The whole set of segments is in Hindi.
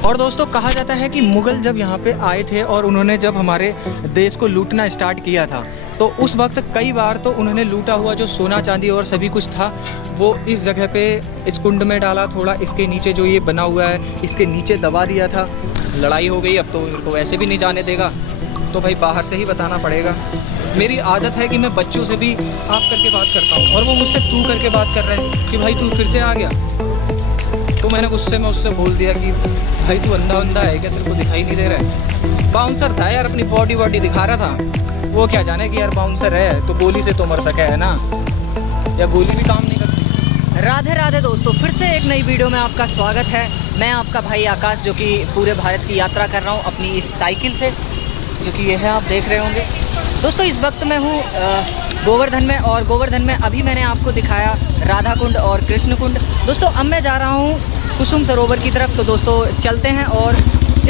और दोस्तों कहा जाता है कि मुग़ल जब यहाँ पे आए थे और उन्होंने जब हमारे देश को लूटना स्टार्ट किया था तो उस वक्त कई बार तो उन्होंने लूटा हुआ जो सोना चांदी और सभी कुछ था वो इस जगह पे इस कुंड में डाला, थोड़ा इसके नीचे जो ये बना हुआ है इसके नीचे दबा दिया था। लड़ाई हो गई, अब तो इनको वैसे भी नहीं जाने देगा, तो भाई बाहर से ही बताना पड़ेगा। मेरी आदत है कि मैं बच्चों से भी आप करके बात करता हूँ और वो मुझसे तू करके बात कर रहे हैं कि भाई तू फिर से आ गया। तो मैंने गुस्से में उससे बोल दिया कि भाई तू अंधा है क्या, तेरे को दिखाई नहीं दे रहा है। बाउंसर था यार, अपनी बॉडी दिखा रहा था, वो क्या जाने कि यार बाउंसर है तो गोली से तो मर सके है ना, या गोली भी काम नहीं करती। राधे राधे दोस्तों, फिर से एक नई वीडियो में आपका स्वागत है। मैं आपका भाई आकाश जो कि पूरे भारत की यात्रा कर रहा हूँ अपनी इस साइकिल से, जो कि ये है आप देख रहे होंगे। दोस्तों इस वक्त मैं हूँ गोवर्धन में, और गोवर्धन में अभी मैंने आपको दिखाया राधा कुंड और कृष्ण कुंड। दोस्तों अब मैं जा रहा हूँ कुसुम सरोवर की तरफ, तो दोस्तों चलते हैं। और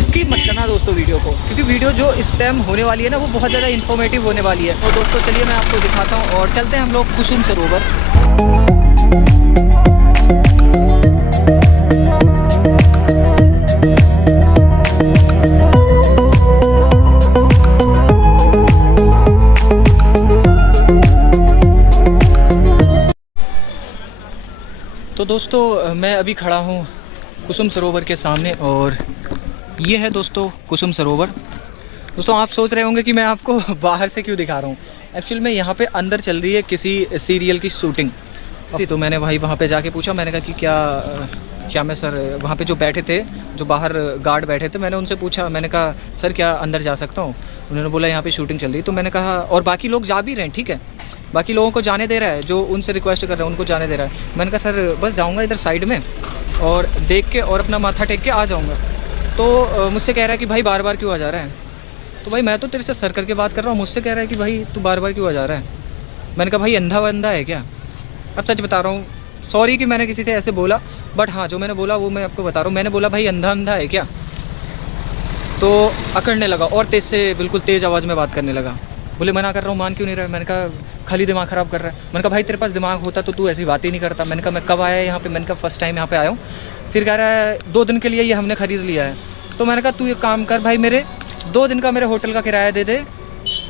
स्किप मत करना दोस्तों वीडियो को, क्योंकि वीडियो जो इस टाइम होने वाली है ना वो बहुत ज़्यादा इन्फॉर्मेटिव होने वाली है। तो दोस्तों चलिए मैं आपको दिखाता हूँ और चलते हैं हम लोग कुसुम सरोवर। तो दोस्तों मैं अभी खड़ा हूँ कुसुम सरोवर के सामने और ये है दोस्तों कुसुम सरोवर। दोस्तों आप सोच रहे होंगे कि मैं आपको बाहर से क्यों दिखा रहा हूँ। एक्चुअली में यहाँ पे अंदर चल रही है किसी सीरियल की शूटिंग। तो मैंने भाई वहाँ पे जाके पूछा, मैंने कहा कि क्या मैं सर वहाँ पे जो बैठे थे, जो बाहर गार्ड बैठे थे, मैंने उनसे पूछा, मैंने कहा सर क्या अंदर जा सकता हूँ। उन्होंने बोला यहाँ पे शूटिंग चल रही। तो मैंने कहा और बाकी लोग जा भी रहे हैं, ठीक है, बाकी लोगों को जाने दे रहा है, जो उनसे रिक्वेस्ट कर रहे हैं उनको जाने दे रहा है। मैंने कहा सर बस जाऊँगा इधर साइड में और देख के और अपना माथा टेक के आ जाऊँगा। तो मुझसे कह रहा है कि भाई बार बार क्यों आ जा रहा है। तो भाई मैं तो तेरे से सर करके बात कर रहा हूँ, मुझसे कह रहा है कि भाई तू बार बार क्यों आ जा रहा है। मैंने कहा भाई अंधा है क्या। अब सच बता रहा हूँ, सॉरी कि मैंने किसी से ऐसे बोला, बट हाँ जो मैंने बोला वो मैं आपको बता रहा हूँ। मैंने बोला भाई अंधा है क्या, तो अकड़ने लगा और तेज से बिल्कुल तेज़ आवाज़ में बात करने लगा। बोले मना कर रहा हूँ, मान क्यों नहीं रहा है। मैंने कहा खाली दिमाग ख़राब कर रहा है। मैंने कहा भाई तेरे पास दिमाग होता तो तू ऐसी बात ही नहीं करता। मैंने कहा मैं कब आया यहाँ पे। मैंने कहा फर्स्ट टाइम यहाँ पे आया हूँ। फिर कह रहा है 2 दिन के लिए ये हमने ख़रीद लिया है। तो मैंने कहा तू एक काम कर भाई, मेरे 2 दिन का मेरे होटल का किराया दे दे,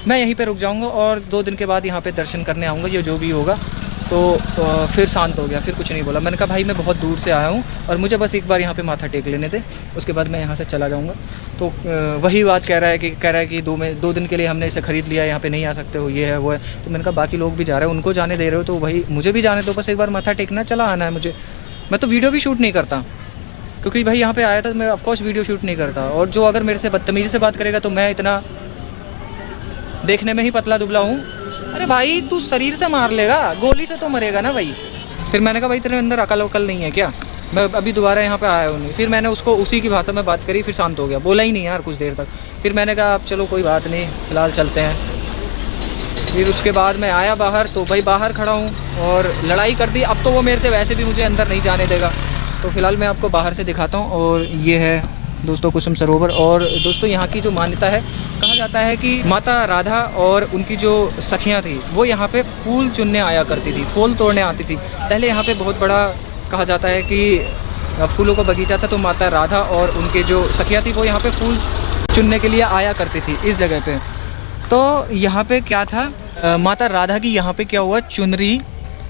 मैं यहीं पे रुक जाऊंगा और 2 दिन के बाद यहाँ पे दर्शन करने आऊँगा, ये जो भी होगा। तो फिर शांत हो गया, फिर कुछ नहीं बोला। मैंने कहा भाई मैं बहुत दूर से आया हूँ और मुझे बस एक बार यहाँ पे माथा टेक लेने दे, उसके बाद मैं यहाँ से चला जाऊँगा। तो वही बात कह रहा है कि 2 दिन के लिए हमने इसे ख़रीद लिया, यहाँ पे नहीं आ सकते हो, ये है वो है। तो मैंने कहा बाकी लोग भी जा रहे हैं, उनको जाने दे रहे हो तो भाई मुझे भी जाने दो, बस एक बार माथा टेकना, चला आना है मुझे। मैं तो वीडियो भी शूट नहीं करता, क्योंकि भाई यहाँ पे आया था, मैं ऑफकोर्स वीडियो शूट नहीं करता। और जो अगर मेरे से बदतमीज़ी से बात करेगा तो मैं इतना देखने में ही पतला दुबला हूँ। अरे भाई तू शरीर से मार लेगा, गोली से तो मरेगा ना भाई। फिर मैंने कहा भाई तेरे अंदर अकल वकल नहीं है क्या, मैं अभी दोबारा यहाँ पे आया हूँ नहीं। फिर मैंने उसको उसी की भाषा में बात करी, फिर शांत हो गया, बोला ही नहीं यार कुछ देर तक। फिर मैंने कहा अब चलो कोई बात नहीं, फ़िलहाल चलते हैं। फिर उसके बाद मैं आया बाहर, तो भाई बाहर खड़ा हूँ और लड़ाई कर दी। अब तो वो मेरे से वैसे भी मुझे अंदर नहीं जाने देगा। तो फ़िलहाल मैं आपको बाहर से दिखाता हूँ। और ये है दोस्तों कुसुम सरोवर। और दोस्तों यहाँ की जो मान्यता है, कहा जाता है कि माता राधा और उनकी जो सखियाँ थी वो यहाँ पे फूल चुनने आया करती थी, फूल तोड़ने आती थी। पहले यहाँ पे बहुत बड़ा कहा जाता है कि फूलों का बगीचा था, तो माता राधा और उनके जो सखियाँ थी वो यहाँ पे फूल चुनने के लिए आया करती थी इस जगह पे। तो यहाँ पे क्या था, माता राधा की यहाँ पे क्या हुआ, चुनरी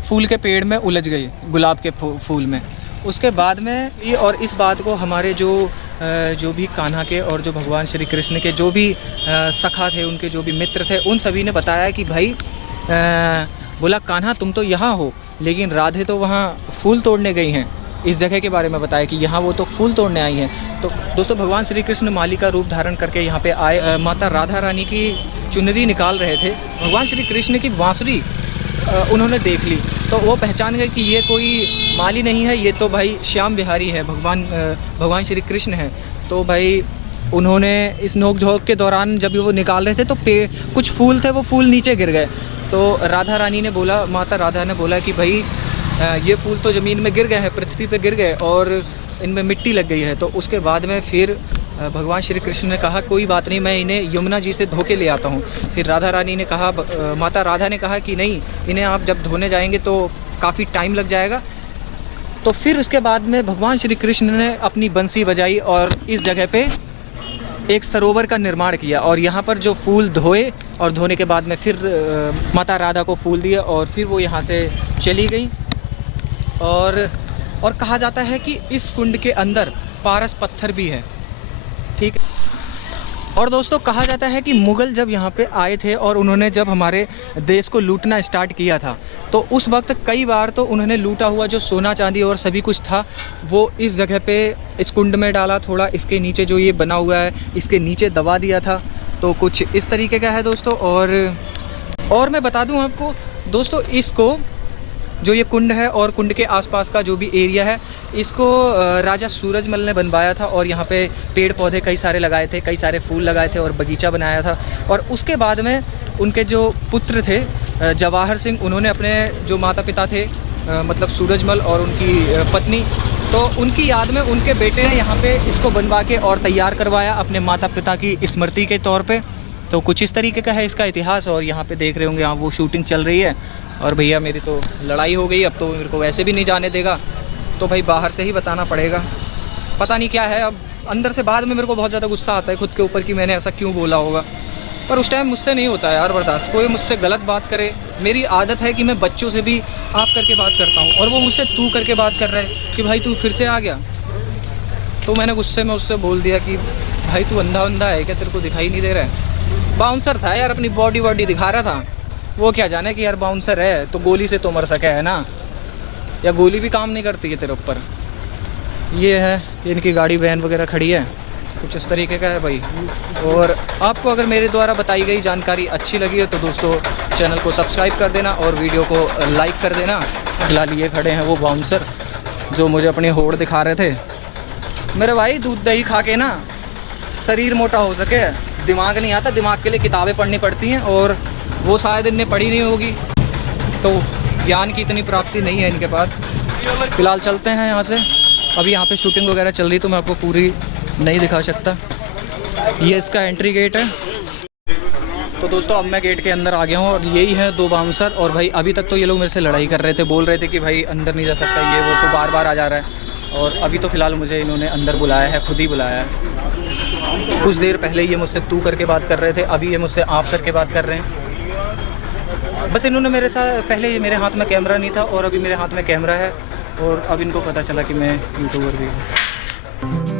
फूल के पेड़ में उलझ गई, गुलाब के फूल में। उसके बाद में ये, और इस बात को हमारे जो भी कान्हा के और जो भगवान श्री कृष्ण के जो भी सखा थे, उनके जो भी मित्र थे, उन सभी ने बताया कि भाई बोला कान्हा तुम तो यहाँ हो, लेकिन राधे तो वहाँ फूल तोड़ने गई हैं। इस जगह के बारे में बताया कि यहाँ वो तो फूल तोड़ने आई हैं। तो दोस्तों भगवान श्री कृष्ण माली का रूप धारण करके यहाँ पे आए, माता राधा रानी की चुनरी निकाल रहे थे। भगवान श्री कृष्ण की बांसुरी उन्होंने देख ली, तो वो पहचान गए कि ये कोई माली नहीं है, ये तो भाई श्याम बिहारी है, भगवान श्री कृष्ण है। तो भाई उन्होंने इस नोक-झोंक के दौरान जब वो निकाल रहे थे तो कुछ फूल थे, वो फूल नीचे गिर गए। तो राधा रानी ने बोला, माता राधा ने बोला कि भाई ये फूल तो ज़मीन में गिर गए हैं, पृथ्वी पे गिर गए और इनमें मिट्टी लग गई है। तो उसके बाद में फिर भगवान श्री कृष्ण ने कहा कोई बात नहीं, मैं इन्हें यमुना जी से धो के ले आता हूँ। फिर राधा रानी ने कहा, माता राधा ने कहा कि नहीं, इन्हें आप जब धोने जाएंगे तो काफ़ी टाइम लग जाएगा, तो फिर उसके बाद में भगवान श्री कृष्ण ने अपनी बंसी बजाई और इस जगह पे एक सरोवर का निर्माण किया और यहाँ पर जो फूल धोए और धोने के बाद में फिर माता राधा को फूल दिए और फिर वो यहाँ से चली गई। और कहा जाता है कि इस कुंड के अंदर पारस पत्थर भी है, ठीक है। और दोस्तों कहा जाता है कि मुग़ल जब यहाँ पे आए थे और उन्होंने जब हमारे देश को लूटना स्टार्ट किया था तो उस वक्त कई बार तो उन्होंने लूटा हुआ जो सोना चांदी और सभी कुछ था वो इस जगह पे इस कुंड में डाला, थोड़ा इसके नीचे जो ये बना हुआ है इसके नीचे दबा दिया था। तो कुछ इस तरीके का है दोस्तों। और मैं बता दूं आपको दोस्तों, इसको जो ये कुंड है और कुंड के आसपास का जो भी एरिया है इसको राजा सूरजमल ने बनवाया था और यहाँ पे पेड़ पौधे कई सारे लगाए थे, कई सारे फूल लगाए थे और बगीचा बनाया था। और उसके बाद में उनके जो पुत्र थे जवाहर सिंह, उन्होंने अपने जो माता पिता थे मतलब सूरजमल और उनकी पत्नी, तो उनकी याद में उनके बेटे ने यहाँ पे इसको बनवा के और तैयार करवाया अपने माता पिता की स्मृति के तौर पे। तो कुछ इस तरीके का है इसका इतिहास। और यहाँ पे देख रहे होंगे आप वो शूटिंग चल रही है। और भैया मेरी तो लड़ाई हो गई, अब तो मेरे को वैसे भी नहीं जाने देगा, तो भाई बाहर से ही बताना पड़ेगा। पता नहीं क्या है, अब अंदर से बाद में मेरे को बहुत ज़्यादा गुस्सा आता है खुद के ऊपर कि मैंने ऐसा क्यों बोला होगा, पर उस टाइम मुझसे नहीं होता यार बर्दाश्त। कोई मुझसे गलत बात करे, मेरी आदत है कि मैं बच्चों से भी आप करके बात करता हूँ और वो मुझसे तू करके बात कर रहा है कि भाई तू फिर से आ गया। तो मैंने गुस्से में उससे बोल दिया कि भाई तू अंधा अंधा है क्या, तेरे को दिखाई नहीं दे रहा है। बाउंसर था यार, अपनी बॉडी वॉडी दिखा रहा था, वो क्या जाने कि यार बाउंसर है तो गोली से तो मर सके है ना, या गोली भी काम नहीं करती है तेरे ऊपर। ये है इनकी गाड़ी वैन वगैरह खड़ी है, कुछ इस तरीके का है भाई। और आपको अगर मेरे द्वारा बताई गई जानकारी अच्छी लगी है तो दोस्तों चैनल को सब्सक्राइब कर देना और वीडियो को लाइक कर देना। फिलहाल ये खड़े हैं वो बाउंसर जो मुझे अपनी होड़ दिखा रहे थे। मेरे भाई दूध दही खा के ना शरीर मोटा हो सके, दिमाग नहीं आता, दिमाग के लिए किताबें पढ़नी पड़ती हैं और वो शायद इनने पढ़ी नहीं होगी, तो ज्ञान की इतनी प्राप्ति नहीं है इनके पास। फ़िलहाल चलते हैं यहाँ से, अभी यहाँ पे शूटिंग वगैरह चल रही तो मैं आपको पूरी नहीं दिखा सकता। ये इसका एंट्री गेट है। तो दोस्तों अब मैं गेट के अंदर आ गया हूँ और यही है दो बाउंसर। और भाई अभी तक तो ये लोग मेरे से लड़ाई कर रहे थे, बोल रहे थे कि भाई अंदर नहीं जा सकता, ये वो सो बार बार आ जा रहा है। और अभी तो फ़िलहाल मुझे इन्होंने अंदर बुलाया है, खुद ही बुलाया है। कुछ देर पहले ये मुझसे तू करके बात कर रहे थे, अभी ये मुझसे आप करके बात कर रहे हैं। बस इन्होंने मेरे साथ, पहले मेरे हाथ में कैमरा नहीं था और अभी मेरे हाथ में कैमरा है और अब इनको पता चला कि मैं यूट्यूबर भी हूँ।